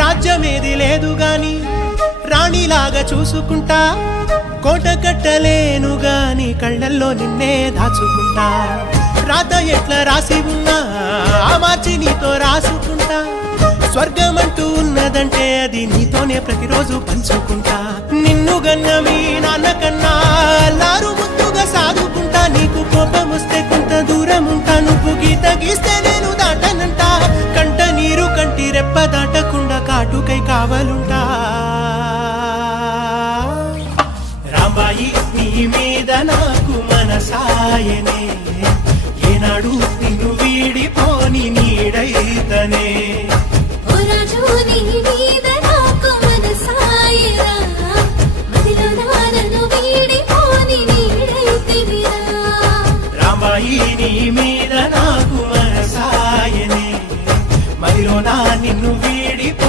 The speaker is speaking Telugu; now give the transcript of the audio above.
రాజ్యమేది లేదు గాని రాణిలాగా చూసుకుంటా, కోట కట్టలేను గాని కళ్ళల్లో నిన్నే దాచుకుంటా. రాత ఎట్లా రాసి ఉన్నా ఆ మార్చి నీతో రాసుకుంటా. స్వర్గమంటూ ఉన్నదంటే అది నీతోనే ప్రతిరోజు పంచుకుంటా. నిన్ను గన్న మీ నాన్న కన్నా లారు ముద్దుగా సాదుకుంటా. నీకు కోపం వస్తే కొంత దూరం ఉంటా, నువ్వు గీత గీస్తే నేను దాటనంట. కంట నీరు కంటి రెప్ప దాటకుండా కాటుకై కావలుంటా. రాంబాయి నీ మీద నాకు మనసాయనే, ఏనాడు నిన్ను వీడిపోని నీడైతనే. రాంబాయి నీ మీద నాకు మనసాయనే, మదిలో నా నిన్ను వీడిపో